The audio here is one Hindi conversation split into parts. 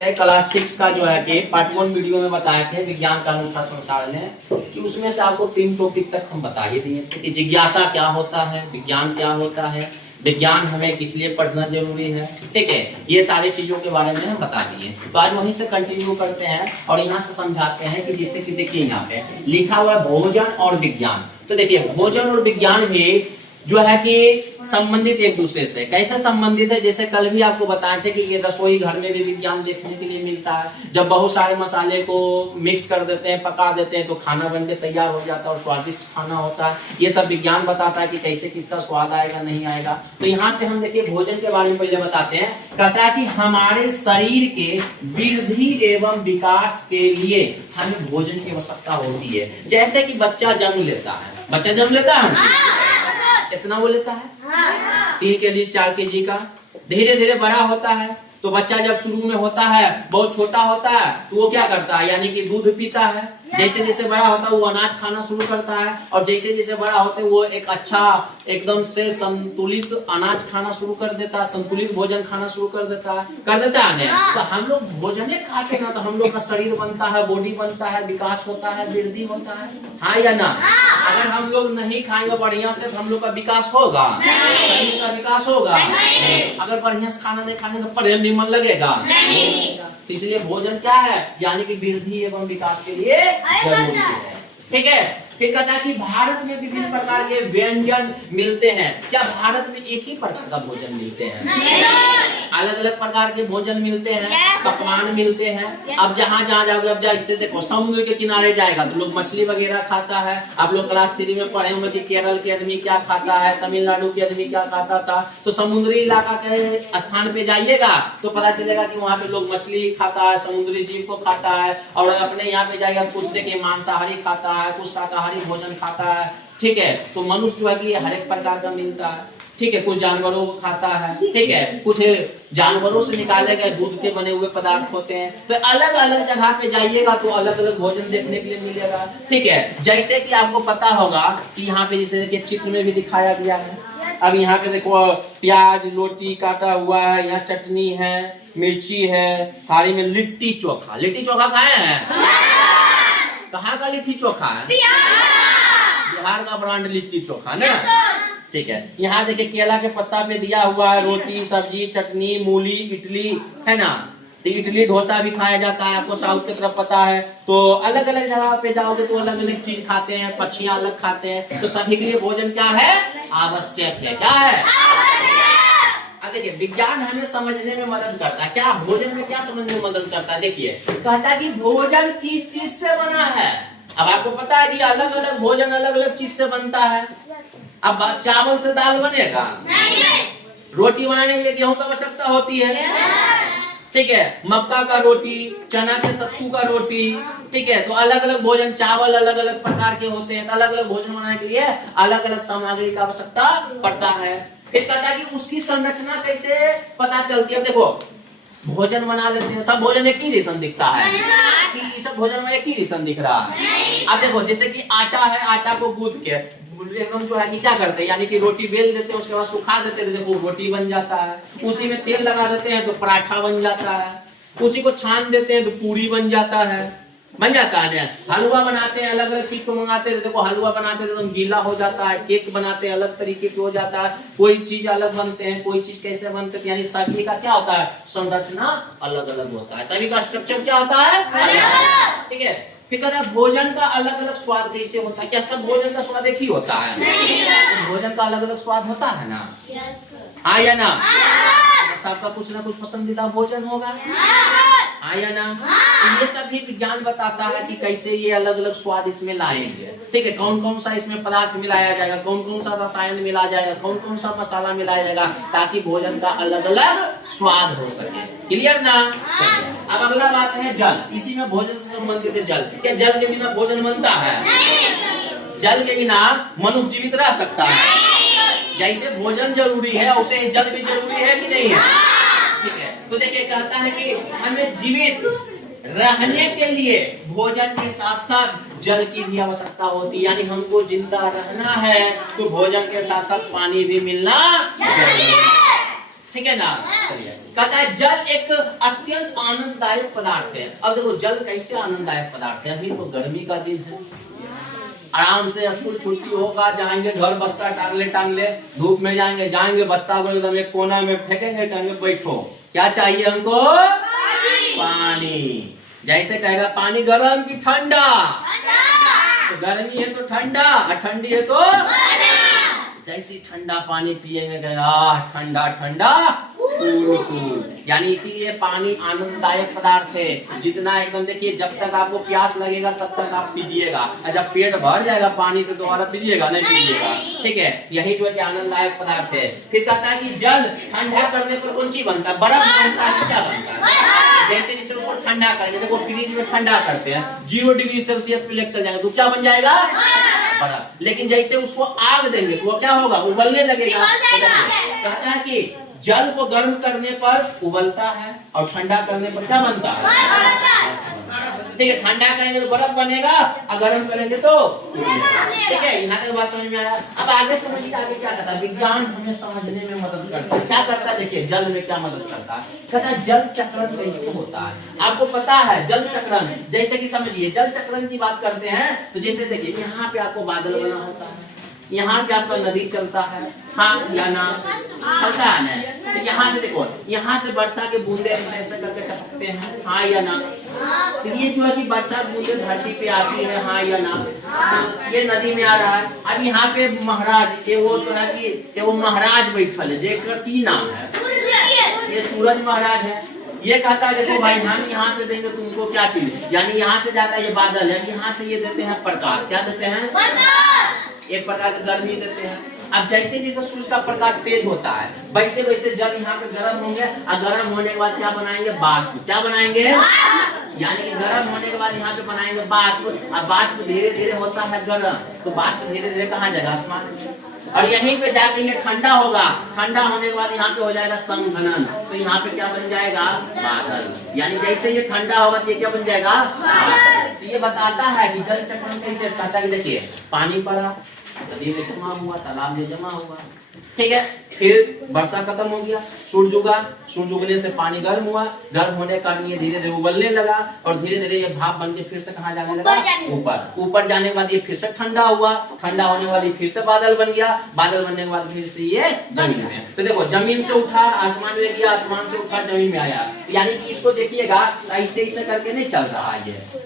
क्लास 6 का जो है कि पार्ट 1 वीडियो में बताए थे विज्ञान का अनूठा संसार में कि उसमें से आपको 3 टॉपिक तक हम बता ही दिए थे कि जिज्ञासा क्या होता है, विज्ञान क्या होता है, विज्ञान हमें किस लिए पढ़ना जरूरी है। ठीक है, ये सारी चीजों के बारे में हम बता दिए। तो आज वहीं से कंटिन्यू करते हैं और यहाँ से समझाते हैं कि जिससे कि देखिए यहाँ पे लिखा हुआ है भोजन और विज्ञान। तो देखिए भोजन और विज्ञान भी जो है कि संबंधित एक दूसरे से। कैसे संबंधित है, जैसे कल भी आपको बताए थे कि ये रसोई घर में भी विज्ञान देखने के लिए मिलता है। जब बहुत सारे मसाले को मिक्स कर देते हैं, पका देते हैं तो खाना बनके तैयार हो जाता है और स्वादिष्ट खाना होता है। ये सब विज्ञान बताता है कि कैसे किसका स्वाद आएगा नहीं आएगा। तो यहाँ से हम देखिए भोजन के बारे में पहले बताते हैं। कहता है कि हमारे शरीर के वृद्धि एवं विकास के लिए हमें भोजन की आवश्यकता होती है। जैसे कि बच्चा जन्म लेता है, बच्चा जन्म लेता है कितना वो लेता है 3 kg 4 kg का। धीरे धीरे बड़ा होता है तो बच्चा जब शुरू में होता है बहुत छोटा होता है तो वो क्या करता है, यानी कि दूध पीता है। जैसे जैसे बड़ा होता है वो अनाज खाना शुरू करता है और जैसे जैसे बड़ा होते है वो एक अच्छा एकदम से संतुलित अनाज खाना शुरू कर देता है, संतुलित भोजन खाना शुरू कर देता है ना। तो हम लोग भोजन खाते ना तो हम लोग का शरीर बनता है, बॉडी बनता है, विकास होता है, वृद्धि होता है, हाँ या ना। अगर हम लोग नहीं खाएंगे बढ़िया से तो हम लोग का विकास होगा, शरीर का विकास होगा। अगर बढ़िया से खाना नहीं खाएंगे तो पढ़ने में मन लगेगा। तो इसलिए भोजन क्या है, यानी कि वृद्धि एवं विकास के लिए जरूरी है। ठीक है, फिर कहता है कि भारत में विभिन्न प्रकार के व्यंजन मिलते हैं। क्या भारत में एक ही प्रकार का भोजन मिलते हैं? अलग अलग प्रकार के भोजन मिलते हैं, पकवान मिलते हैं। अब जहाँ जाओगे, अब जैसे देखो समुद्र के किनारे जाएगा तो लोग मछली वगैरह खाता है। आप लोग क्लास 3 में पढ़े होंगे कि केरल के आदमी क्या खाता है, तमिलनाडु के आदमी क्या खाता था। तो समुद्री इलाका के स्थान पे जाइएगा तो पता चलेगा कि वहाँ पे लोग मछली खाता है, समुद्री जीव को खाता है। और अपने यहाँ पे जाएगा पूछते कि मांसाहारी खाता है, कुछ शाकाहारी भोजन खाता है। ठीक है, तो मनुष्य जो है कि हर एक प्रकार का मिलता है। ठीक है, कुछ जानवरों को खाता है, ठीक है, कुछ जानवरों से निकाले गए दूध के बने हुए पदार्थ होते हैं। तो अलग अलग जगह पे जाइएगा तो अलग अलग भोजन देखने के लिए मिलेगा। ठीक है, जैसे कि आपको पता होगा कि यहाँ पे जैसे कि चित्र में भी दिखाया गया है। अब यहाँ पे देखो प्याज लोटी काटा हुआ है, यहाँ चटनी है, मिर्ची है, थाली में लिट्टी चोखा। लिट्टी चोखा खाए हैं? कहाँ का लिट्टी चोखा है? बिहार का ब्रांड लिट्टी चोखा ना। ठीक है, यहाँ देखिए केला के पत्ता पे दिया हुआ है रोटी, सब्जी, चटनी, मूली, इडली, है ना। तो इडली डोसा भी खाया जाता है, आपको साउथ की तरफ पता है। तो अलग अलग जगह पे जाओगे तो अलग अलग चीज खाते हैं, पक्षियाँ अलग खाते हैं। तो सभी के लिए भोजन क्या है, आवश्यक है। क्या है? अब देखिए विज्ञान हमें समझने में मदद करता है। क्या भोजन में क्या समझने में मदद करता है? देखिए कहता है कि भोजन किस चीज से बना है। अब आपको पता है कि अलग अलग भोजन अलग अलग चीज से बनता है। अब चावल से दाल बनेगा नहीं। रोटी बनाने के लिए गेहूं की आवश्यकता होती है। ठीक है, मक्का का रोटी, चना के सत्तू का रोटी। ठीक है, तो अलग अलग भोजन, चावल अलग अलग प्रकार के होते हैं। तो अलग अलग भोजन बनाने के लिए अलग अलग सामग्री की आवश्यकता पड़ता है। फिर कहता है कि उसकी संरचना कैसे पता चलती है। अब देखो भोजन बना लेते हैं, सब भोजन एक ही जैसन दिखता है कि सब भोजन में एक ही जैसन दिख रहा है। अब देखो जैसे कि आटा है, आटा को गूंथ के एकदम जो है कि क्या करते हैं, यानी कि रोटी बेल देते हैं, उसके बाद सुखा देते हैं, वो रोटी बन जाता है। उसी में तेल लगा देते हैं तो पराठा बन जाता है। उसी को छान देते हैं तो पूरी बन जाता है, बन जाता है ना। हलवा बनाते हैं, अलग अलग चीज को मंगाते हैं, देखो हलवा बनाते हैं तो गीला हो जाता है। केक बनाते हैं अलग तरीके के हो जाता है। कोई चीज अलग बनते हैं, कोई चीज कैसे बनते हैं, यानी सभी का क्या होता है, संरचना अलग अलग होता है। सभी का स्ट्रक्चर क्या होता है, अलग। ठीक है, फिर कहता है भोजन का अलग अलग स्वाद कैसे होता है। क्या सब भोजन का स्वाद एक ही होता है? तो भोजन का अलग अलग स्वाद होता है ना, हाँ या ना। सबका कुछ ना कुछ पसंदीदा भोजन होगा, हाँ या ना। तो ये सब भी विज्ञान बताता है कि कैसे ये अलग अलग स्वाद इसमें लाएंगे। ठीक है, कौन कौन सा इसमें पदार्थ मिलाया जाएगा, कौन कौन सा रसायन मिला जाएगा, कौन कौन सा मसाला मिलाया जाएगा, ताकि भोजन का अलग अलग स्वाद हो सके। क्लियर ना। अब अगला बात है जल। इसी में भोजन से संबंधित है जल। क्या जल के बिना भोजन बनता है? जल के बिना मनुष्य जीवित रह सकता है? जैसे भोजन जरूरी है उसे जल भी जरूरी है कि नहीं है? ठीक है, तो देखिए कहता है कि हमें जीवित रहने के लिए भोजन के साथ साथ जल की भी आवश्यकता होती है। यानी हमको जिंदा रहना है तो भोजन के साथ साथ पानी भी मिलना चाहिए। ठीक है ना। चलिए, कहता है जल एक अत्यंत आनंददायक पदार्थ है। अब देखो जल कैसे आनंददायक पदार्थ है, अभी तो गर्मी का दिन है, आराम से स्कूल छुट्टी होगा, जाएंगे घर बस्ता टांग ले, धूप में जाएंगे बस्ता को एकदम एक कोना में फेंकेंगे, कहेंगे बैठो, क्या चाहिए हमको? पानी। जैसे कहेगा पानी गर्म की ठंडा, तो गर्मी है तो ठंडा और ठंडी है तो जैसे ठंडा पानी पिएंगे ठंडा ठंडा कूल। यानी इसीलिए पानी आनंददायक पदार्थ है। जितना एकदम देखिए, जब तक आपको प्यास लगेगा तब तक आप पीजिएगा, और जब पेट भर जाएगा पानी से दोबारा पीजिएगा नहीं पीजिएगा, ठीक है। यही जो है आनंददायक पदार्थ है। फिर कहता है कि जल ठंडा करने पर कौन चीज बनता है? बर्फ बनता है। क्या बनता है? जैसे जैसे उसको ठंडा करेंगे, देखो फ्रिज में ठंडा करते हैं 0 डिग्री सेल्सियस पे लेकर चल जाएगा तो क्या बन जाएगा? बर्फ। लेकिन जैसे उसको आग देंगे तो क्या होगा? उबलने लगेगा। कहता है कि जल को गर्म करने पर उबलता है और ठंडा करने पर क्या बनता है? ठीक है, ठंडा करेंगे तो बर्फ बनेगा और गर्म करेंगे तो, ठीक है। यहाँ तक बात समझ में आया। अब आगे समझिए, आगे क्या कहता है? विज्ञान हमें समझने में मदद करता है। क्या करता है? देखिए जल में क्या मदद करता है। कहता है जल चक्रण कैसे होता है। आपको पता है जल चक्रण, जैसे कि समझिए जल चक्रण की बात करते हैं तो जैसे देखिए यहाँ पे आपको बादल बना होता है, यहाँ पे आपका नदी चलता है, हाँ या ना? चलता है ना। तो यहाँ से देखो, यहाँ से वर्षा के बूंदे ऐसे ऐसे करके टपकते हैं, हाँ या ना? फिर ये जो है कि वर्षा बूंदे धरती पे आती है, हाँ या ना? तो ये नदी में आ रहा है। अब यहाँ पे महाराज ये वो जो है कि वो महाराज बैठल है, जेकर की नाम है? ये सूरज महाराज है। ये कहता है देखो भाई हम यहाँ से देंगे तुमको क्या चीज, यानी यहाँ से जाता है ये बादल, यानी यहाँ से ये देते हैं प्रकाश। क्या देते हैं? एक प्रकार की गर्मी देते हैं। अब जैसे जैसे सूर्य का प्रकाश तेज होता है वैसे वैसे जल यहाँ पे गर्म होंगे, और गर्म होने के बाद क्या बनाएंगे? बाष्प। क्या बनाएंगे? यानी कि गर्म होने के बाद यहाँ पे बनाएंगे बाष्प, और बाष्प धीरे धीरे होता है गर्म, तो बाष्प धीरे धीरे कहाँ जाएगा? आसमान में। और यहीं पे जाके ये ठंडा होगा, ठंडा होने के बाद यहाँ पे हो जाएगा संघनन, तो यहाँ पे क्या बन जाएगा? बादल। यानी जैसे ये ठंडा होगा तो ये क्या बन जाएगा? बादल। तो ये बताता है कि जल चक्रण कैसे कहता है। देखिए पानी पड़ा, नदी में जमा हुआ, तालाब में जमा हुआ, ठीक है। फिर वर्षा खत्म हो गया, सूरज उगा, सूरज उगने से पानी गर्म हुआ, गर्म होने के कारण ये धीरे धीरे उबलने लगा, और धीरे धीरे ये भाप बन के फिर से कहाँ जाने लगा? ऊपर। ऊपर जाने के बाद ये फिर से ठंडा हुआ, ठंडा होने के बाद ये फिर से बादल बन गया, बादल बनने के बाद फिर से ये जमीन में। तो देखो जमीन से उठा आसमान में गया, आसमान से उठा जमीन में आया। यानी कि इसको देखिएगा ऐसे ऐसे करके नहीं चल रहा है, ये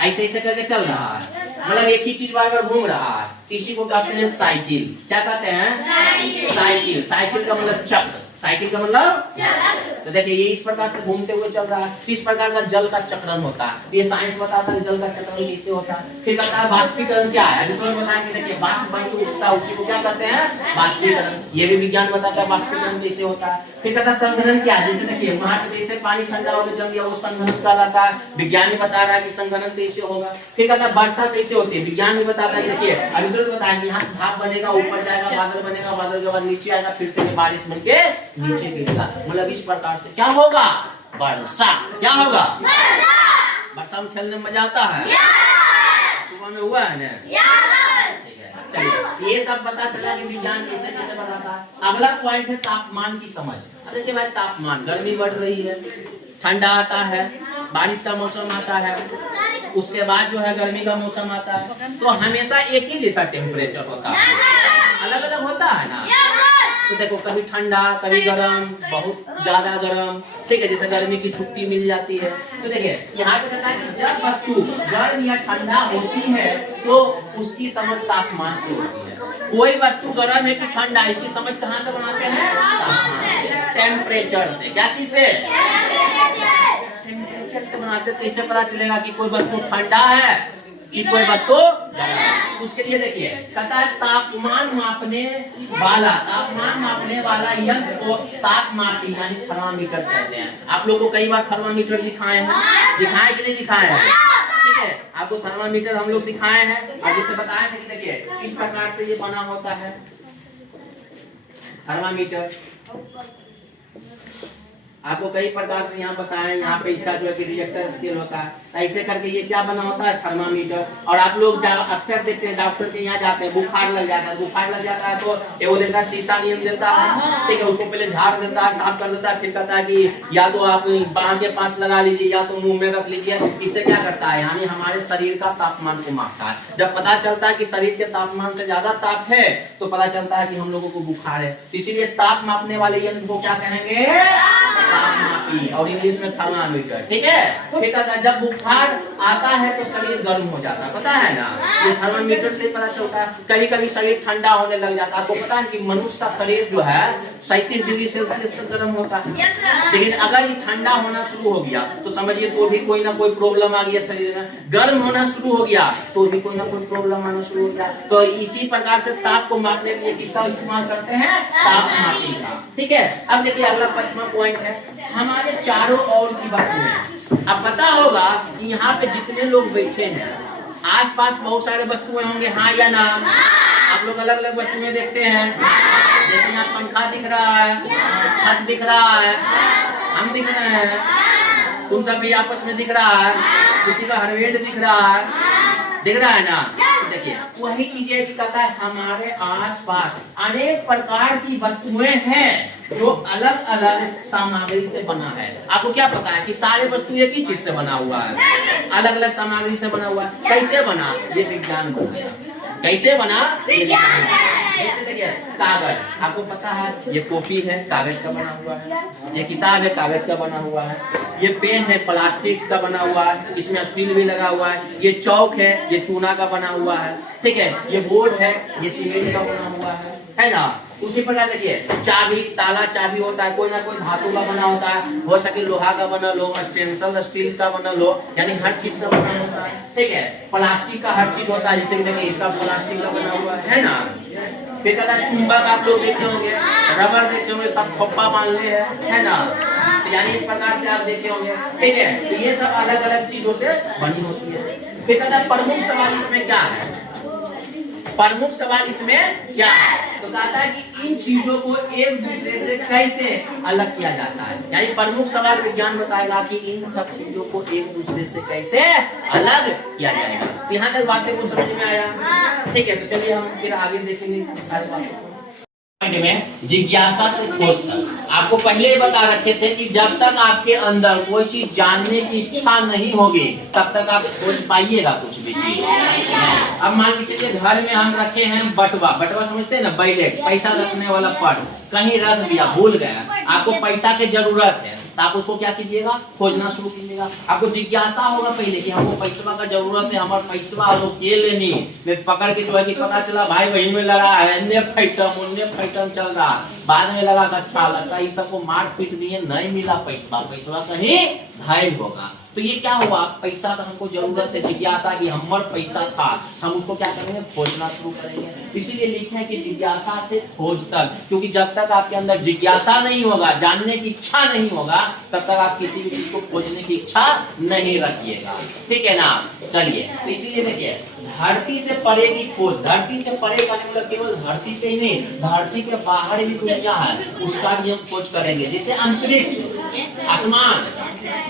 ऐसे ऐसे करके चल रहा है, मतलब एक ही चीज बार बार घूम रहा है। इसी को कहते हैं साइकिल। क्या कहते हैं? साइकिल। साइकिल का मतलब चक्र। साइकिल का मतलब तो देखिए ये इस प्रकार से घूमते हुए चल रहा है। इस प्रकार का जल का चक्रण होता है। ये साइंस बताता है जल का चक्रण कैसे होता है। फिर कहता है बाष्पीकरण क्या है, अभी तो बताएंगे। देखिए बाष्प बन के उठता है, उसी को क्या कहते हैं? बाष्पीकरण। ये भी विज्ञान बताता है बाष्पीकरण कैसे होता है। फिर कहता है संघनन क्या है। जैसे देखिए वहां पे जैसे पानी ठंडा होकर जम गया, वो संघनन कहलाता है। विज्ञान बता रहा है कि संघनन कैसे होगा। फिर कहता है वर्षा कैसे होती है, विज्ञान भी बताता है। देखिए अभी तो बताया यहाँ से भाप बनेगा, ऊपर जाएगा, बादल बनेगा, बादल के बाद नीचे आएगा, फिर से बारिश बन के नीचे गिरेगा। मतलब इस प्रकार से क्या होगा? वर्षा। क्या होगा? वर्षा में खेलने में मजा आता है। सुबह में हुआ है ना? चलिए ये सब पता चला कि विज्ञान कैसे कैसे बताता है। अगला पॉइंट है तापमान की समझ। देखिए भाई तापमान, गर्मी बढ़ रही है, ठंडा आता है, बारिश का मौसम आता है, उसके बाद जो है गर्मी का मौसम आता है, तो हमेशा एक ही जैसा टेम्परेचर होता है, अलग अलग होता है ना। तो देखो कभी ठंडा, कभी गर्म, बहुत ज्यादा गर्म, ठीक है। जैसे गर्मी की छुट्टी मिल जाती है। तो देखिए यहाँ पे कहता है कि जब वस्तु गर्म या ठंडा होती है तो उसकी समझ तापमान से होती है। कोई वस्तु गर्म है कि ठंडा, इसकी समझ कहाँ से बनाते हैं? तापमान से, टेम्परेचर से। क्या चीज से? टेम्परेचर से बनाते। तो इससे पता चलेगा कि कोई वस्तु ठंडा है कि कोई वस्तु गर्म। उसके लिए देखिए कहता है तापमान मापने वाला यंत्र को तापमापी यानी थर्मामीटर कहते हैं। आप लोगों को कई बार थर्मामीटर दिखाए हैं, दिखाए कि नहीं दिखाए हैं? ठीक है, आपको थर्मामीटर हम लोग दिखाए हैं और जिसे बताए थे। देखिए इस प्रकार से ये बना होता है थर्मामीटर। आपको कई प्रकार से यहाँ बताएं, यहाँ पे इसका जो है कि रिएक्टर स्केल होता है, ऐसे करके ये क्या बना होता है, थर्मामीटर। और आप लोग अक्सर देखते हैं डॉक्टर के यहाँ जाते हैं, बुखार लग जाता है, बुखार लग जाता है तो वो देता है शीशा नियम देता है, ठीक है, उसको पहले झाड़ देता है, साफ कर देता है, फिर कहता है कि या तो आप बांह के पास लगा लीजिए या तो मुंह में रख लीजिए। इससे क्या करता है, यानी हमारे शरीर का तापमान को मापता है। जब पता चलता है कि शरीर के तापमान से ज्यादा ताप है तो पता चलता है कि हम लोगों को बुखार है। इसीलिए ताप मापने वाले यंत्र को क्या कहेंगे, तापमापी, और इंग्लिश में थर्मामीटर, ठीक है। फिर कहता है जब बुखार आता है तो शरीर गर्म हो जाता है, पता है ना, ये थर्मामीटर से पता चलता है। कभी कभी शरीर ठंडा होने लग जाता है। आपको पता है कि मनुष्य का शरीर जो है 37 डिग्री सेल्सियस तक गर्म होता है, लेकिन अगर ये ठंडा होना शुरू हो गया तो समझिए तो भी कोई ना कोई प्रॉब्लम आ गया शरीर में। गर्म होना शुरू हो गया तो भी कोई ना कोई प्रॉब्लम आना शुरू हो गया। तो इसी प्रकार से ताप को मापने के लिए किसका इस्तेमाल करते हैं, तापमापी का, ठीक है। अब देखिए अगला 5वां पॉइंट है, हमारे चारों ओर की वस्तुएं। अब पता होगा कि यहाँ पे जितने लोग बैठे हैं आसपास बहुत सारे वस्तुएं होंगे, हाँ या ना। आप लोग अलग अलग वस्तुएं देखते हैं, जैसे यहाँ पंखा दिख रहा है, छत दिख रहा है, हम दिख रहे हैं, तुम सब भी आपस में दिख रहा है, किसी का हरवेट दिख रहा है, दिख रहा है ना। तो देखिए वही चीजें कि कहता है हमारे आसपास अनेक प्रकार की वस्तुएं हैं जो अलग अलग सामग्री से बना है। आपको क्या पता है कि सारे वस्तु एक ही चीज से बना हुआ है, अलग अलग सामग्री से बना हुआ है। कैसे बना, ये विज्ञान बनाया। कैसे बना, कैसे देखिए, कागज, आपको पता है ये कॉपी है, कागज का बना हुआ है, ये किताब है, कागज का बना हुआ है, ये पेन है, प्लास्टिक का बना हुआ है, इसमें स्टील भी लगा हुआ है, ये चौक है, ये चूना का बना हुआ है, ठीक है, ये बोर्ड है, ये सीमेंट का बना हुआ है ना। उसी प्रकार देखिए चाबी, ताला चाबी होता है, कोई ना कोई धातु का बना होता है, हो सके लोहा का बना लो, स्टेंसिल स्टील का बना लो, यानी हर चीज से बना होता है, ठीक है। प्लास्टिक का हर चीज होता है, जैसे देखिए इसका प्लास्टिक का बना हुआ है ना। फिर कहता है चुंबक, आप लोग देखे होंगे, रबर देखे होंगे, सब खोपा मान ले है ना, तो यानी इस प्रकार से आप देखे होंगे, ठीक है। तो ये सब अलग अलग चीजों से बनी होती है। फिर कहता है प्रमुख सवाल इसमें क्या है, प्रमुख सवाल इसमें क्या है, तो कहता है कि इन चीजों को एक दूसरे से कैसे अलग किया जाता है। यानी प्रमुख सवाल विज्ञान बताएगा कि इन सब चीजों को एक दूसरे से कैसे अलग किया जाएगा। यहाँ तक बातें को समझ में आया, ठीक है। तो चलिए हम फिर आगे देखेंगे सारी बातें में। जिज्ञासा से खोज तक आपको पहले ही बता रखे थे कि जब तक आपके अंदर कोई चीज जानने की इच्छा नहीं होगी तब तक आप खोज पाइएगा कुछ भी चीज। अब मान के चलिए घर में हम रखे हैं बटवा, बटवा समझते हैं ना, बैलेट, पैसा रखने वाला पर्स, कहीं रख दिया, भूल गया, आपको पैसा की जरूरत है तो आप उसको क्या कीजिएगा, खोजना शुरू कीजिएगा। आपको जिज्ञासा होगा पहले कि हमको पैसा का जरूरत है, हमारा पैसा लोग के लेनी, पकड़ के जो है कि पता चला भाई वही में लगा है, इन्ने फैटम चल रहा, बाद में लगा अच्छा लगता है, इस सबको मार पीट दिए, नहीं मिला पैसा, पैसा कहीं घायल होगा। तो ये क्या हुआ, पैसा का हमको जरूरत है, जिज्ञासा की हमार पैसा था, हम उसको क्या करेंगे, खोजना शुरू करेंगे। इसीलिए लिखे हैं कि जिज्ञासा से खोज तक, क्योंकि जब तक आपके अंदर जिज्ञासा नहीं होगा, जानने की इच्छा नहीं होगा, तब तक आप किसी भी चीज को खोजने की इच्छा नहीं रखिएगा, ठीक है ना। चलिए तो इसीलिए देखिए धरती से परे की खोज, धरती से परे का मतलब केवल धरती पे ही नहीं, धरती के बाहर भी दुनिया है, उसका भी हम खोज करेंगे। जैसे अंतरिक्ष, आसमान,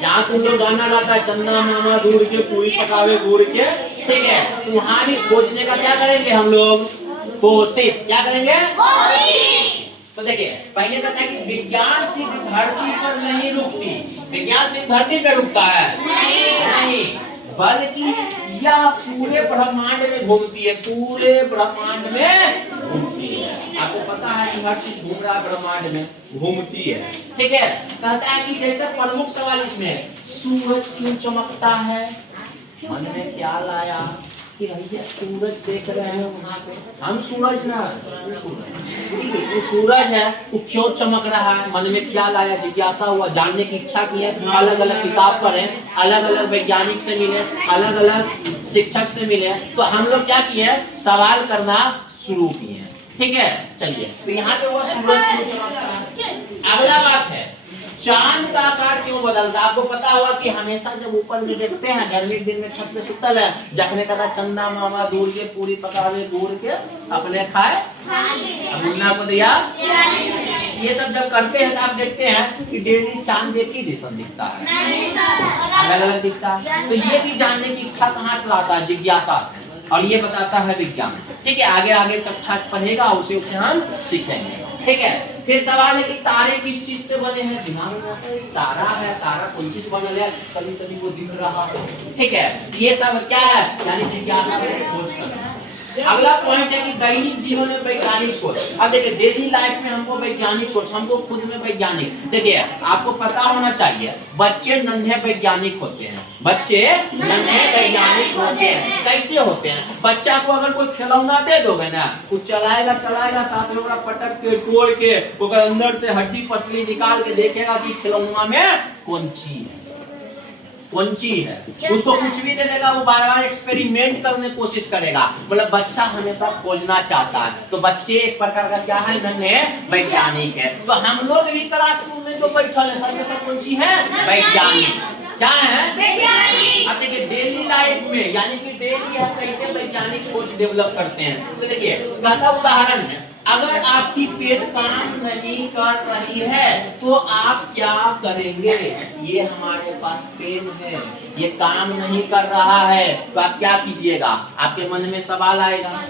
जहाँ तुम लोग गाना गाता है चंदा मामा दूर के पूरी पकावे गुड़ के, ठीक है, तो वहाँ भी खोजने का क्या करेंगे हम लोग, कोशिश, क्या करेंगे, तो देखिए पहले कहता है कि विज्ञान सिर्फ धरती पर नहीं रुकती, विज्ञान सिर्फ धरती पर रुकता है नहीं, बल्कि यह पूरे ब्रह्मांड में घूमती है, पूरे ब्रह्मांड में घूमती है। आपको पता है कि हर चीज घूम रहा है ब्रह्मांड में, घूमती है, ठीक है। कहता है कि जैसे प्रमुख सवाल इसमें, सूरज क्यों चमकता है, मन में क्या लाया कि भैया सूरज देख रहे हैं वहाँ पे, हम सूरज ना, वो सूरज है, वो क्यों चमक रहा है, मन में क्या लाया, जिज्ञासा हुआ, जानने की इच्छा की है, अलग अलग किताब पढ़े, अलग अलग वैज्ञानिक से मिले, अलग अलग शिक्षक से मिले, तो हम लोग क्या किए, सवाल करना शुरू किए, ठीक है। चलिए तो यहाँ पे वो सूरज क्यों चमकता है। अगला बात है चांद का आकार क्यों बदलता। आपको पता हुआ कि हमेशा जब ऊपर में देखते हैं, गर्मी के दिन में छत पे सुतल है, जखने का चंदा मामा दूर के पूरी पकावे दूर के अपने खाए, अब मुन्ना को दिया ये सब जब करते हैं तो आप देखते हैं कि डेली चांद एक ही जैसा दिखता है, अलग अलग दिखता है। तो ये भी जानने की इच्छा कहाँ से आता है? जिज्ञासा से, और ये बताता है विज्ञान। ठीक है, आगे आगे कक्षा पढ़ेगा उसे उसे हम सीखेंगे। ठीक है, फिर सवाल है कि तारे किस चीज से बने हैं? दिमाग में आता है तारा है, तारा कौन चीज बना है? कभी कभी वो दिख रहा है। ठीक है, ये सब क्या है? यानी जिज्ञासा से खोज करना। अगला पॉइंट है कि दैनिक जीवन में वैज्ञानिक सोच। अब देखिए डेली लाइफ में हमको वैज्ञानिक सोच, हमको खुद में वैज्ञानिक, देखिए आपको पता होना चाहिए बच्चे नन्हे वैज्ञानिक होते हैं। बच्चे नन्हे वैज्ञानिक होते हैं। कैसे होते हैं? बच्चा को अगर कोई खिलौना दे दोगे ना, कुछ चलाएगा चलाएगा, साथ में पटक के तोड़ के अंदर से हड्डी पसली निकाल के देखेगा कि खिलौना में कौन चीज है, कौन चीज है। उसको कुछ भी दे देगा, वो बार बार एक्सपेरिमेंट करने की कोशिश करेगा। मतलब बच्चा हमेशा खोजना चाहता है। तो बच्चे एक प्रकार का क्या है? नन्हे वैज्ञानिक है। तो हम लोग भी क्लासरूम में जो बैठल है सब सब कौन चीज है? वैज्ञानिक। क्या है? वैज्ञानिक। अब देखिए डेली लाइफ में, यानी कि डेली हम कैसे वैज्ञानिक सोच डेवलप करते हैं। तो देखिए पहला उदाहरण है, अगर आपकी पेट काम नहीं कर रही है तो आप क्या करेंगे? ये हमारे पास पेन है, ये काम नहीं कर रहा है, तो आप क्या कीजिएगा? आपके मन में सवाल आएगा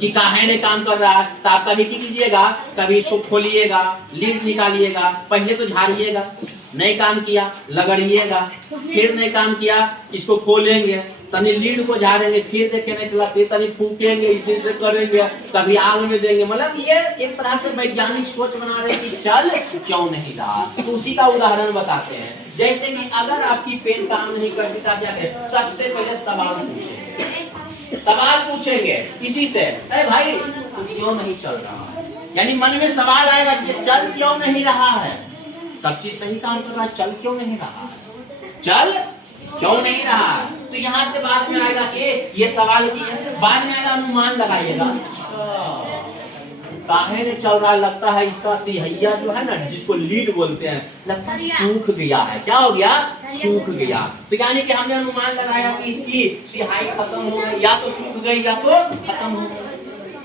कि काहे नहीं काम कर रहा है। तो आप कभी क्या कीजिएगा? कभी इसको खोलिएगा, लीड निकालिएगा, पहले तो झाड़िएगा, नहीं काम किया लगड़िएगा, फिर नहीं काम किया इसको खोलेंगे, तनी लीड को झाड़ेंगे, फिर देखे नहीं चला, फिर तनी फूकेंगे, इसी से करेंगे, कभी आग में देंगे। मतलब ये एक तरह से वैज्ञानिक सोच बना रहे कि चल क्यों नहीं रहा। तो उसी का उदाहरण बताते हैं। जैसे कि अगर आपकी पेन काम नहीं करती तो क्या करें? सबसे पहले सवाल पूछेंगे, सवाल पूछेंगे इसी से, अरे भाई क्यों नहीं चल रहा? यानी मन में सवाल आएगा कि चल क्यों नहीं रहा है? सब चीज सही काम कर रहा है, चल क्यों नहीं रहा? चल क्यों नहीं रहा? तो यहाँ से बाद में आएगा कि ये सवाल की है, बाद में आएगा अनुमान लगाइएगा, काहे नहीं चल रहा? लगता है इसका सिहैया जो है ना, जिसको लीड बोलते हैं, लगता है सूख गया है। क्या हो गया? सूख गया। तो यानी कि हमने अनुमान लगाया कि इसकी सिहाई खत्म हो गई, या तो सूख गई या तो खत्म हो गई।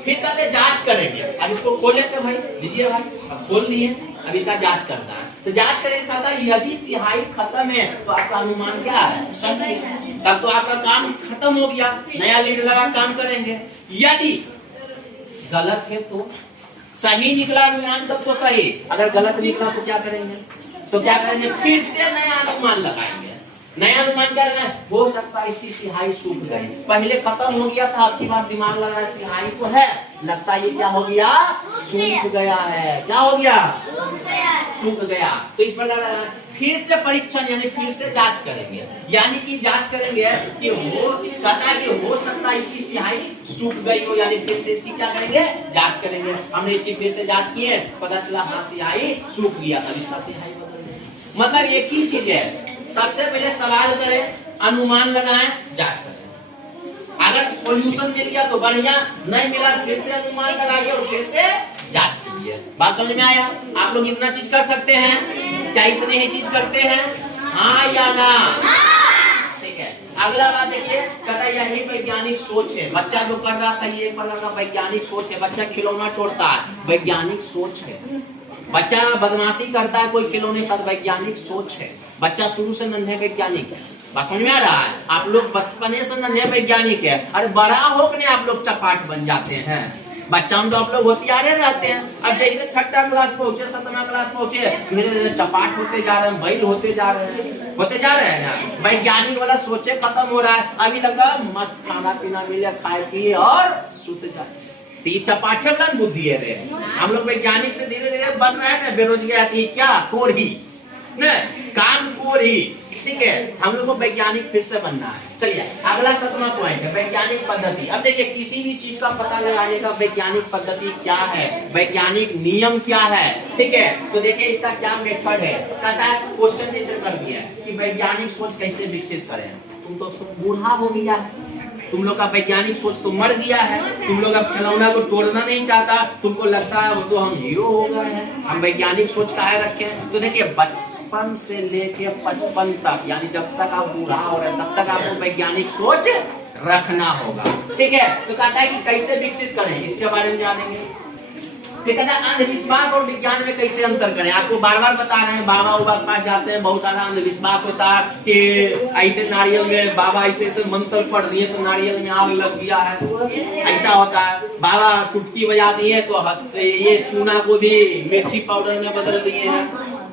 फिर कहते जांच करेंगे। अब इसको खोलेंगे भाई, लीजिए भाई, अब खोल लिए, अब इसका जांच करना है। तो जांच करेंगे, कहता है यदि सिहाई खत्म है तो आपका अनुमान क्या है? सही है। तब तो आपका काम खत्म हो गया, नया लीड लगा काम करेंगे। यदि गलत है तो सही निकला अनुमान तब तो सही, अगर गलत निकला तो क्या करेंगे? तो क्या करेंगे? फिर से नया अनुमान लगाएंगे। नया अनुमान क्या है? हो सकता है इसकी सिहाई सूख गई, पहले खत्म हो गया था, आपकी बार दिमाग लगा सिहाई तो है, लगता है ये क्या हो गया? सूख गया है। क्या हो गया? सूख गया। तो इस प्रकार फिर से परीक्षण यानी फिर से जांच करेंगे, यानी कि जांच करेंगे कि हो कहता है कि हो सकता है इसकी सिहाई सूख गई हो, यानी फिर से इसकी क्या करेंगे? जांच करेंगे। हमने इसकी फिर से जांच की है, पता चला हाँ सिहाई सूख गया, तब इसका सिहाई बदल गई। मतलब एक ही चीज है, सबसे पहले सवाल करें, अनुमान लगाएं, जांच करें। अगर सॉल्यूशन मिल गया तो बढ़िया, नहीं मिला फिर से अनुमान लगाइए और फिर से जांच कीजिए। बात समझ में आया? आप लोग इतना चीज कर सकते हैं क्या? इतने ही चीज करते हैं, हाँ या ना? ठीक है। अगला बात देखिए, कहता है यही वैज्ञानिक सोच है। बच्चा जो कर रहा था ये प्रकार का वैज्ञानिक सोच है। बच्चा खिलौना तोड़ता है, वैज्ञानिक सोच है। बच्चा बदमाशी करता है कोई खिलौने के साथ, वैज्ञानिक सोच है। बच्चा शुरू से नन्हे वैज्ञानिक है। बात समझ में आ रहा है? आप लोग बचपने से नन्हे वैज्ञानिक है, अरे बड़ा होकर आप लोग चपाट बन जाते हैं। बच्चा में तो आप लोग होशियारे रहते हैं। अब जैसे छठा क्लास पहुंचे, 7वां क्लास पहुंचे, धीरे धीरे चपाट होते जा रहे हैं, बैल होते जा रहे हैं ना। वैज्ञानिक वाला सोचे खत्म हो रहा है। अभी लगता है मस्त खाना पीना मिले, खाए पिए और सुत जाए। चपाटे वाला बुद्धि है। हम लोग वैज्ञानिक से धीरे धीरे बन रहे हैं ना, बेरोजगारी क्या कोढ़ी न काम कोढ़ी। ठीक है, हम लोग को वैज्ञानिक फिर से बनना है। चलिए अगला 7वां पॉइंट है वैज्ञानिक पद्धति। अब देखिए किसी भी चीज का पता लगाने का वैज्ञानिक पद्धति क्या है, वैज्ञानिक नियम क्या है। ठीक है, तो देखिए इसका क्या मेथड है। कहता है क्वेश्चन जैसे कर दिया कि वैज्ञानिक सोच कैसे विकसित करें। तुम तो बूढ़ा हो गया है, तुम लोग का वैज्ञानिक सोच तो मर गया है, तुम लोग अब खिलौना को तोड़ना नहीं चाहता, तुमको लगता है वो तो हम हीरो हो गए हैं, हम वैज्ञानिक सोच काहे रखें। तो देखिए बचपन से लेके 55 तक, यानी जब तक आप बूढ़ा हो रहे हैं तब तक आपको वैज्ञानिक सोच रखना होगा। ठीक है, तो कहता है कि कैसे विकसित करें, इसके बारे में जानेंगे। फिर कहता है अंधविश्वास और विज्ञान में कैसे अंतर करें। आपको बार बार बता रहे हैं, बाबा उबा के पास जाते हैं, बहुत सारा अंधविश्वास होता है कि ऐसे नारियल में बाबा ऐसे ऐसे मंत्र पढ़ दिए तो नारियल में आग लग गया है, ऐसा होता है। बाबा चुटकी बजा दिए तो ये चूना को भी मिर्ची पाउडर में बदल दिए हैं,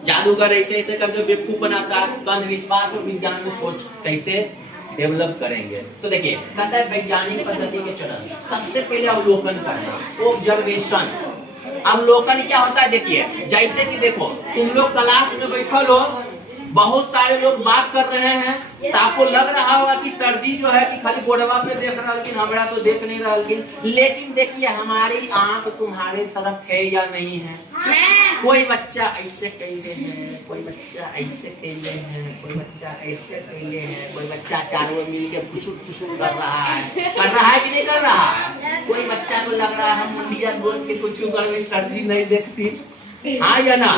जादूगर ऐसे ऐसे करके बेवकूफ बनाता है। तो अंधविश्वास और विज्ञान में सोच कैसे डेवलप करेंगे। तो देखिए कहता है वैज्ञानिक पद्धति के चरण, सबसे पहले अवलोकन करना, ऑब्जर्वेशन। अवलोकन क्या होता है, देखिए जैसे कि देखो तुम लोग क्लास में बैठल हो, बहुत सारे लोग बात कर रहे हैं, तो आपको लग रहा होगा कि सर जी जो है कि खाली बोर्डवा पे देख रहा है, हमारा तो देख नहीं रहा। लेकिन देखिए हमारी आंख तुम्हारे तरफ है या नहीं है। कोई बच्चा ऐसे कहले हैं, कोई बच्चा ऐसे कहले हैं, कोई बच्चा ऐसे कहले हैं, कोई बच्चा चारों मिल के कुछ कर रहा है कि नहीं कर रहा है। कोई बच्चा को लग रहा है हम मुंडिया बोल के कुछ कर, सर जी नहीं देखती, हाँ या ना।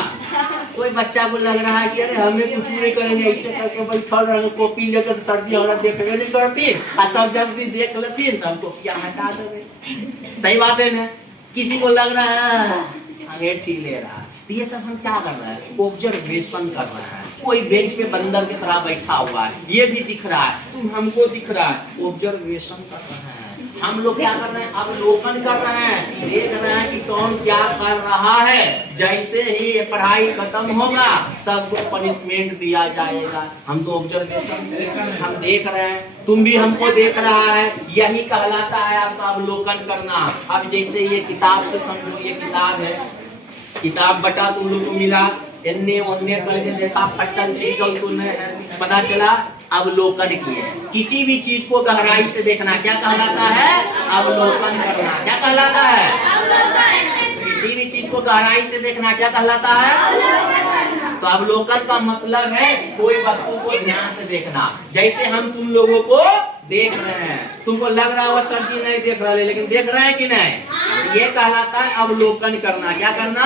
कोई बच्चा को लग रहा है कि अरे हमें कुछ नहीं करेंगे, ऐसे करके बैठल रहे, कॉपी लेकर सर जी हमारा देखबे नहीं करती, और सब जब देख लेती तो हमको क्या हटा देवे। सही बात है ना। किसी को लग रहा है अंगेठी ले रहा है, तो ये सब हम क्या कर रहे हैं, ऑब्जर्वेशन कर रहे हैं। कोई बेंच पे बंदर की तरह बैठा हुआ है, ये भी दिख रहा है, तुम हमको दिख रहा है, ऑब्जर्वेशन कर रहे हैं। हम लोग क्या कर रहे हैं, अवलोकन कर रहे हैं, देख रहे हैं कि कौन क्या कर रहा है। जैसे ही ये पढ़ाई खत्म होगा सबको पनिशमेंट दिया जाएगा। हम तो ऑब्जर्वेशन, हम देख रहे हैं, तुम भी हमको देख रहा है, यही कहलाता है आपका अवलोकन करना। अब जैसे ये किताब से समझो, ये किताब है, किताब बटा तुम लोग को मिला, एन्ने ओन्ने करके देखा, फटल चीजल तो नहीं है, पता चला अवलोकन किए। किसी भी चीज को गहराई से देखना क्या कहलाता है, अवलोकन करना। क्या कहलाता है, किसी भी चीज को गहराई से देखना क्या कहलाता है। तो अवलोकन का मतलब है कोई वस्तु को ध्यान से देखना। जैसे हम तुम लोगों को देख रहे हैं, तुमको लग रहा होगा सर जी नहीं देख रहे, लेकिन देख रहे हैं कि नहीं, ये कहलाता है अवलोकन करना। क्या करना,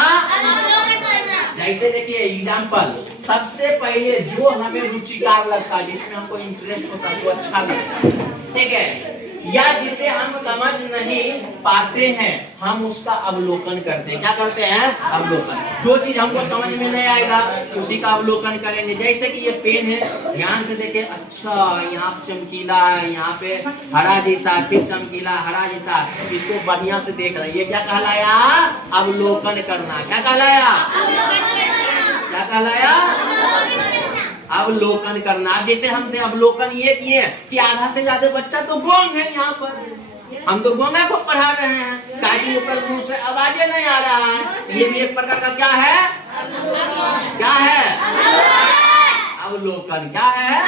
जैसे देखिए एग्जाम्पल, सबसे पहले जो हमें रुचिकार लगता है, जिसमें हमको इंटरेस्ट होता है, जो अच्छा लगता है, ठीक है, या जिसे हम समझ नहीं पाते हैं, हम उसका अवलोकन करते हैं। क्या करते हैं, अवलोकन। जो चीज हमको समझ में नहीं आएगा उसी का अवलोकन करेंगे। जैसे कि ये पेन है, ध्यान से देखें, अच्छा यहाँ चमकीला है, यहाँ पे हरा जैसा, फिर चमकीला हरा जैसा, इसको बढ़िया से देख रहे हैं, ये क्या कहलाया, अवलोकन करना। क्या कहलाया, क्या कहलाया, अवलोकन करना। जैसे हम अवलोकन ये किए कि आधा से ज्यादा बच्चा तो गोंग है, यहाँ पर हम तो गोंगा को पढ़ा रहे हैं, ताकि ऊपर मुंह से आवाजें नहीं आ रहा है। ये भी एक प्रकार का क्या है, क्या है, अवलोकन। क्या है,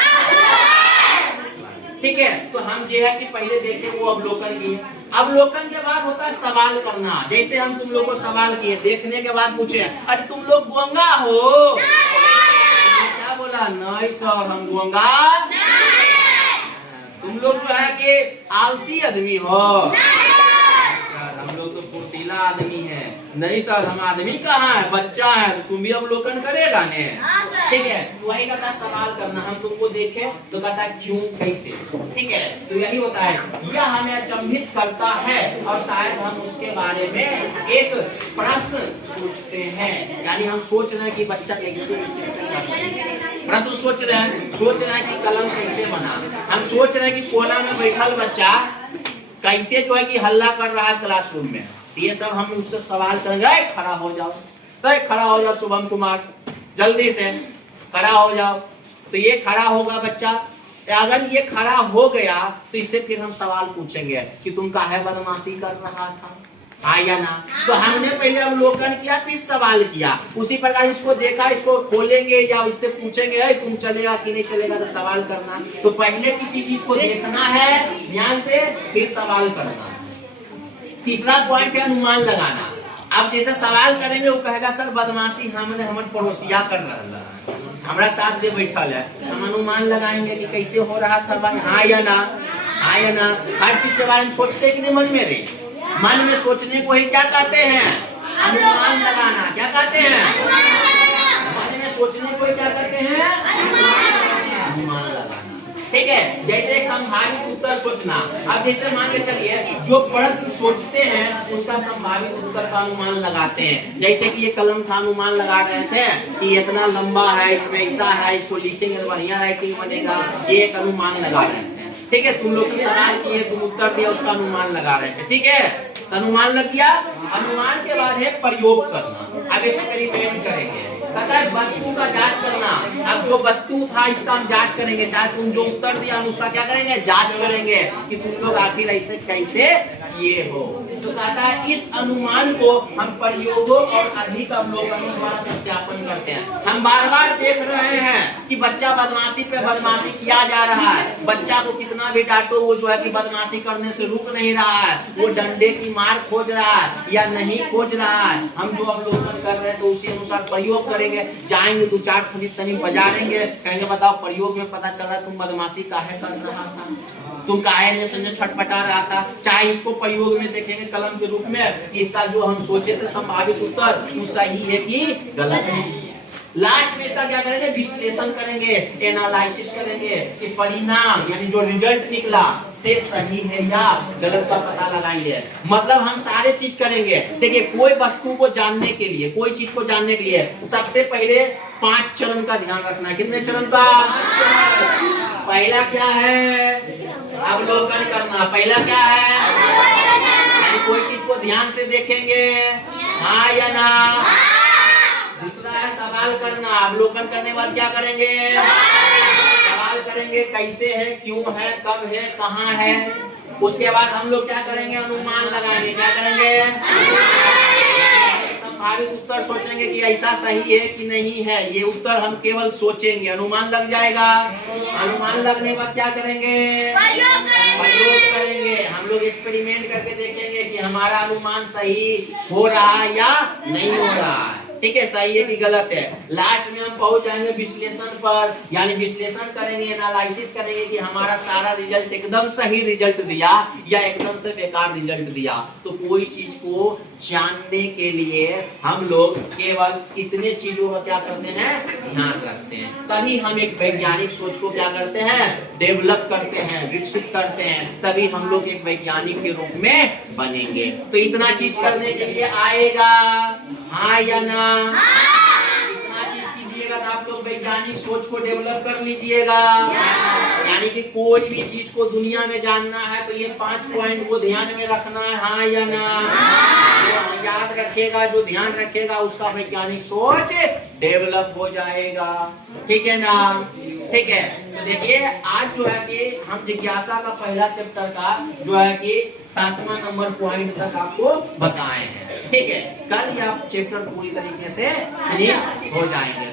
ठीक है। तो हम जो है कि पहले देखे वो अवलोकन किए। अवलोकन के बाद होता है सवाल करना। जैसे हम तुम लोग को सवाल किए, देखने के बाद पूछे, अरे तुम लोग गोंगा हो, क्या बोला, नहीं सर हम गोंगा, तुम लोग जो है कि आलसी आदमी हो, सर हम लोग तो फुर्तीला आदमी है, नहीं सर हम आदमी कहाँ है, बच्चा है, तो तुम भी अवलोकन करेगा ने, ठीक है। वही कहता सवाल करना। हम तुमको देखे तो कहता क्यों, कैसे, ठीक है। तो यही होता है, यह हमें अचंभित करता है और शायद हम उसके बारे में एक प्रश्न सोचते हैं। यानी हम सोच रहे हैं कि बच्चा कैसे प्रश्न सोच रहे हैं कि कलम कैसे बना, हम सोच रहे हैं कि कोना में बैठल बच्चा कैसे जो है कि हल्ला कर रहा है क्लासरूम में। ये सब हम उससे सवाल करेंगे, खड़ा हो जाओ, तो खड़ा हो जाओ शुभम कुमार, जल्दी से खड़ा हो जाओ। तो ये खड़ा होगा बच्चा, अगर ये खड़ा हो गया तो इससे फिर हम सवाल पूछेंगे कि तुम काहे बदमाशी कर रहा था, हाँ या ना। तो हमने पहले अवलोकन किया, फिर सवाल किया। उसी प्रकार इसको देखा, इसको खोलेंगे या इससे पूछेंगे तुम चलेगा कि नहीं चलेगा, तो सवाल करना। तो पहले किसी चीज को देखना है ध्यान से, फिर सवाल करना। तीसरा पॉइंट है अनुमान लगाना। अब जैसे सवाल करेंगे वो कहेगा सर बदमाशी हमने हमारे पड़ोसिया कर रहा है, हमारा साथ जो बैठल है, हम अनुमान लगाएंगे कि कैसे हो रहा था भाई, हाँ या ना, हाँ या ना। हर चीज के बारे में सोचते कि नहीं मन में रे, मन में सोचने को ही क्या कहते हैं, अनुमान लगाना। क्या कहते हैं, मन में सोचने को ही क्या कहते हैं, अनुमान लगाना। ठीक है। जैसे एक संभावित उत्तर सोचना। अब जैसे मान के चलिए जो प्रश्न सोचते हैं उसका संभावित उत्तर का अनुमान लगाते हैं। जैसे कि ये कलम का अनुमान लगा रहे थे कि इतना लंबा है, इसमें ऐसा है, इसको लिखेंगे तो बढ़िया राइटिंग बनेगा, ये एक अनुमान लगा रहे थे। ठीक है, तुम लोग से सवाल किए, तुम उत्तर दिया, उसका अनुमान लगा रहे थे। ठीक है, अनुमान लग गया। अनुमान के बाद है प्रयोग करना। अब एक्सपेरिमेंट करेंगे। कहता है वस्तु का जांच करना। अब जो वस्तु था इसका हम जांच करेंगे, चाहे तुम जो उत्तर दिया हम उसका क्या करेंगे, जांच करेंगे कि तुम लोग आखिर ऐसे कैसे किए हो। तो कहता है इस अनुमान को हम प्रयोगों और अधिक अवलोकनों द्वारा सत्यापन करते हैं। हम बार बार देख रहे हैं कि बच्चा बदमाशी पे बदमाशी किया जा रहा है। बच्चा को कितना भी डांटो वो जो है कि बदमाशी करने से रुक नहीं रहा है। वो डंडे की मार खोज रहा है या नहीं खोज रहा है। हम जो अवलोकन कर रहे हैं तो उसी अनुसार प्रयोग करेंगे। जाएंगे दो चार तनी बजाएंगे, कहेंगे बताओ प्रयोग में पता चला तुम बदमाशी काहे कर रहा था, तुम काहे जैसे छटपटा रहा था। चाहे इसको प्रयोग में देखेंगे कलम के रूप में कि इसका जो हम सोचे थे संभावित उत्तर वो सही है कि गलत है। लास्ट में इसका क्या करेंगे, विश्लेषण करेंगे, एनालिसिस करेंगे कि परिणाम यानी जो रिजल्ट निकला से सही है या गलत का पता लगाएंगे। मतलब हम सारे चीज करेंगे। देखिए कोई वस्तु को जानने के लिए, कोई चीज को जानने के लिए सबसे पहले 5 चरण का ध्यान रखना है। कितने चरण का? पहला क्या है, अवलोकन करना। पहला क्या है, यानी कोई चीज को ध्यान से देखेंगे, हाँ या ना। दूसरा है सवाल करना। अवलोकन करने के बाद क्या करेंगे, सवाल करेंगे, कैसे है, क्यों है, कब है, कहाँ है। उसके बाद हम लोग क्या करेंगे, अनुमान लगाएंगे। क्या करेंगे, संभावित उत्तर सोचेंगे कि ऐसा सही है कि नहीं है। ये उत्तर हम केवल सोचेंगे, अनुमान लग जाएगा। अनुमान लगने के बाद क्या करेंगे, प्रयोग करेंगे। हम लोग एक्सपेरिमेंट करके देखेंगे कि हमारा अनुमान सही हो रहा है या नहीं हो रहा है। ठीक है, सही है कि गलत है। लास्ट में हम पहुंच जाएंगे विश्लेषण पर, यानी विश्लेषण करेंगे, एनालिसिस करेंगे कि हमारा सारा रिजल्ट एकदम सही रिजल्ट दिया या एकदम से बेकार रिजल्ट दिया। तो कोई चीज को जानने के लिए हम लोग केवल इतने चीजों का क्या करते हैं, ध्यान रखते हैं। तभी हम एक वैज्ञानिक सोच को क्या करते हैं, डेवलप करते हैं, विकसित करते हैं। तभी हम लोग एक वैज्ञानिक के रूप में बनेंगे। तो इतना चीज करने के लिए आएगा, हाँ या ना? इतना चीज कीजिएगा तो आप लोग वैज्ञानिक सोच को डेवलप कर लीजिएगा। यानी कि कोई भी चीज को दुनिया में जानना है तो ये 5 पॉइंट को ध्यान में रखना है, हाँ या ना? जो याद रखेगा, जो ध्यान रखेगा उसका वैज्ञानिक सोच डेवलप हो जाएगा। ठीक है ना? ठीक है, तो देखिए आज जो है कि हम जिज्ञासा का पहला चैप्टर का जो है कि 7वां नंबर पॉइंट तक आपको बताए हैं। ठीक है, कल ये आप चैप्टर पूरी तरीके से फिनिश हो जाएंगे।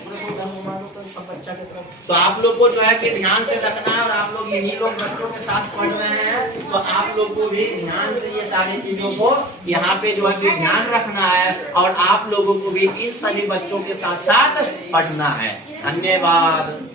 सब बच्चा की तरफ तो आप लोग को जो है कि ध्यान से रखना है। और आप लोग यही लोग बच्चों के साथ पढ़ रहे हैं तो आप लोग को भी ध्यान से ये सारी चीजों को यहाँ पे जो है कि ध्यान रखना है। और आप लोगों को भी इन सभी बच्चों के साथ साथ पढ़ना है। धन्यवाद।